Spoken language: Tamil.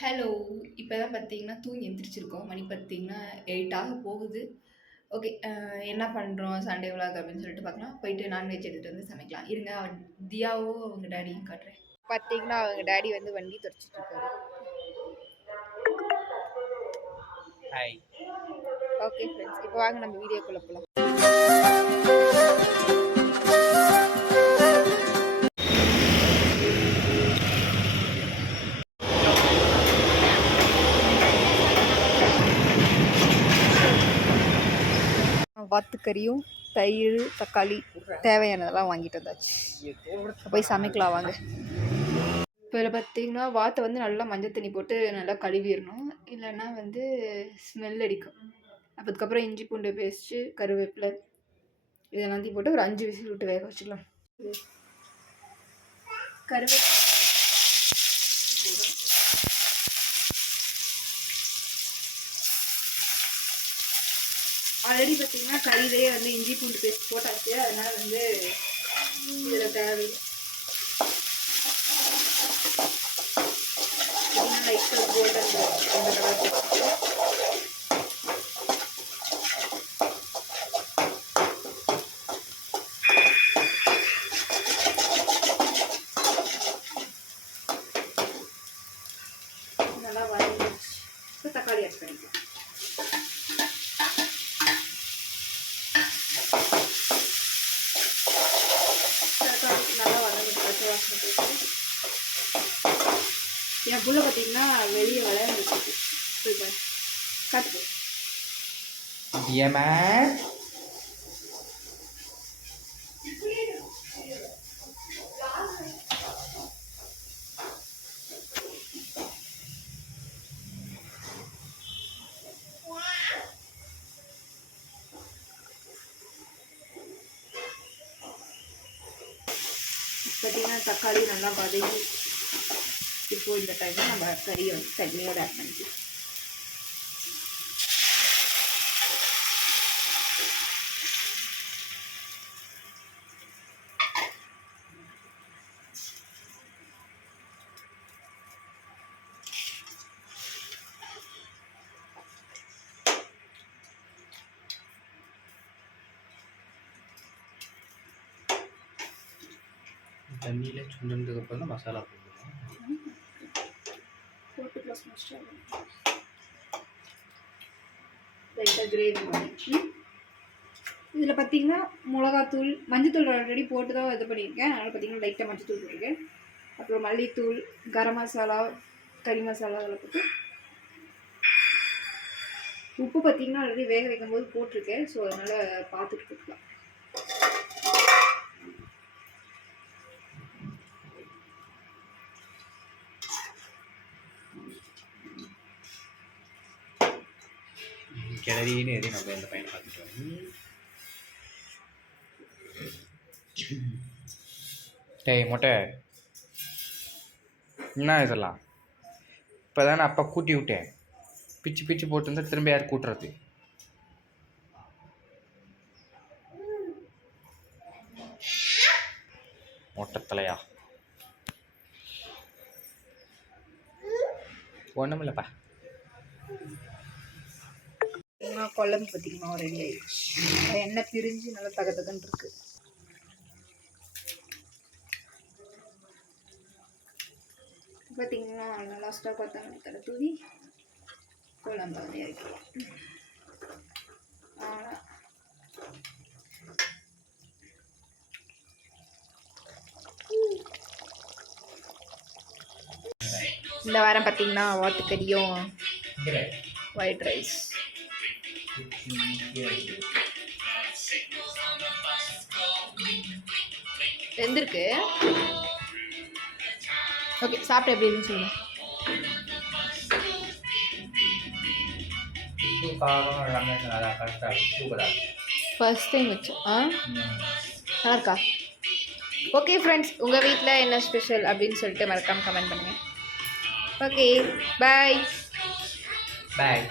ஹலோ! இப்ப தான் பார்த்தீங்கன்னா, தூங்கி எந்திரிச்சிருக்கோம். மணி பார்த்தீங்கன்னா 8 ஆக போகுது. ஓகே. என்ன பண்றோம்? சண்டே விலாக் அப்படின்னு சொல்லிட்டு பார்க்கலாம். போயிட்டு நான்வெஜ் எடுத்துட்டு வந்து சமைக்கலாம். இருங்க தியாவும் அவங்க டாடியும் காட்டுறேன். பார்த்தீங்கன்னா, அவங்க டாடி வந்து வண்டி தொடச்சிட்டு இருக்காரு. ஹாய். Okay friends. இப்போ வாங்க நம்ம வீடியோக்குள்ள போலாம். வாத்துக்கறியும், தயிர், தக்காளி தேவையானதெல்லாம் வாங்கிட்டு வந்தாச்சு. போய் சமைக்கலாம் வாங்க. இப்போ இதில் பார்த்தீங்கன்னா, வாத்தை வந்து நல்லா மஞ்சள் தண்ணி போட்டு நல்லா கழுவிடணும். இல்லைன்னா வந்து ஸ்மெல் அடிக்கும். அதுக்கப்புறம் இஞ்சி பூண்டு பேஸ்ட்டு, கருவேப்பிலை இதெல்லாத்தையும் போட்டு ஒரு 5 விசில் விட்டு வேக வச்சுக்கலாம். கருவேப்பிலை ஆல்ரெடி பார்த்தீங்கன்னா கறியிலேயே வந்து இஞ்சி பூண்டு பேஸ்ட் போட்டாச்சு. அதனால் வந்து இதில் தேவையில்லை. லைட்டாக கோல்டன் அந்த கலர் போட்டு நல்லா வதங்கிடுச்சு. இப்போ தக்காளி ஆட் பண்ணிக்கலாம். தக்காளி நல்லா வதங்கிட்டு பச்சை வாசனை போட்டு என் புள்ள பார்த்தீங்கன்னா வெளியே விளையாண்டுருக்கு. போய் காட்டு பார்த்தீங்கன்னா தக்காளி நல்லா வதங்கி இப்போ இந்த டைமில் நம்ம கறியை வந்து தண்ணியோடு ஆட் பண்ணிக்கலாம். தண்ணியில் சுண்டதுக்கு அப்புறம் தான் மசாலா போடணும். லைட்டாக கிரேவி பண்ணிச்சு. இதில் பார்த்தீங்கன்னா மிளகாத்தூள், மஞ்சத்தூள் ஆல்ரெடி போட்டு தான் இது பண்ணியிருக்கேன். அதனால் பார்த்தீங்கன்னா லைட்டாக மஞ்சத்தூள் போட்டிருக்கேன். அப்புறம் மல்லித்தூள், கரம் மசாலா, கறி மசாலா அதெல்லாம் போட்டு உப்பு பார்த்தீங்கன்னா ஆல்ரெடி வேக வைக்கும்போது போட்டிருக்கேன். ஸோ அதனால் பார்த்துட்டு போட்டுக்கலாம். கிளறின்னு எதையும் நம்ம இந்த பையனை பார்த்துட்டு டேய் மொட்டை என்ன இதெல்லாம் இப்போ தானே அப்பா கூட்டி விட்டேன். பிச்சு பிச்சு போட்டுருந்தா திரும்ப யார் கூட்டுறது? மொட்டத்தலையா ஒன்றும் இல்லைப்பா. குழம்பு பார்த்தீங்கன்னா ரெடி ஆயிடுச்சு. எண்ணெய் பிரிஞ்சு நல்லா தகதகன்னு இருக்கு. பார்த்தீங்கன்னா லாஸ்ட்டாக கொத்தமல்லி தலை தூவி குழம்பு வந்து இறக்கலாம். இந்த வாரம் பார்த்தீங்கன்னா வாத்துக்கறியும் ஒயிட் ரைஸ். வெந்திருக்கு. ஓகே, சாப்பிட்டு எப்படி இருக்குன்னு சொல்லுங்க. ஃபர்ஸ்ட் டைம் வச்சோம். நல்லா இருக்கா? ஓகே ஃப்ரெண்ட்ஸ், உங்கள் வீட்டில் என்ன ஸ்பெஷல் அப்படின்னு சொல்லிட்டு மறக்காமல் கமெண்ட் பண்ணுங்கள். ஓகே, பாய். பாய்.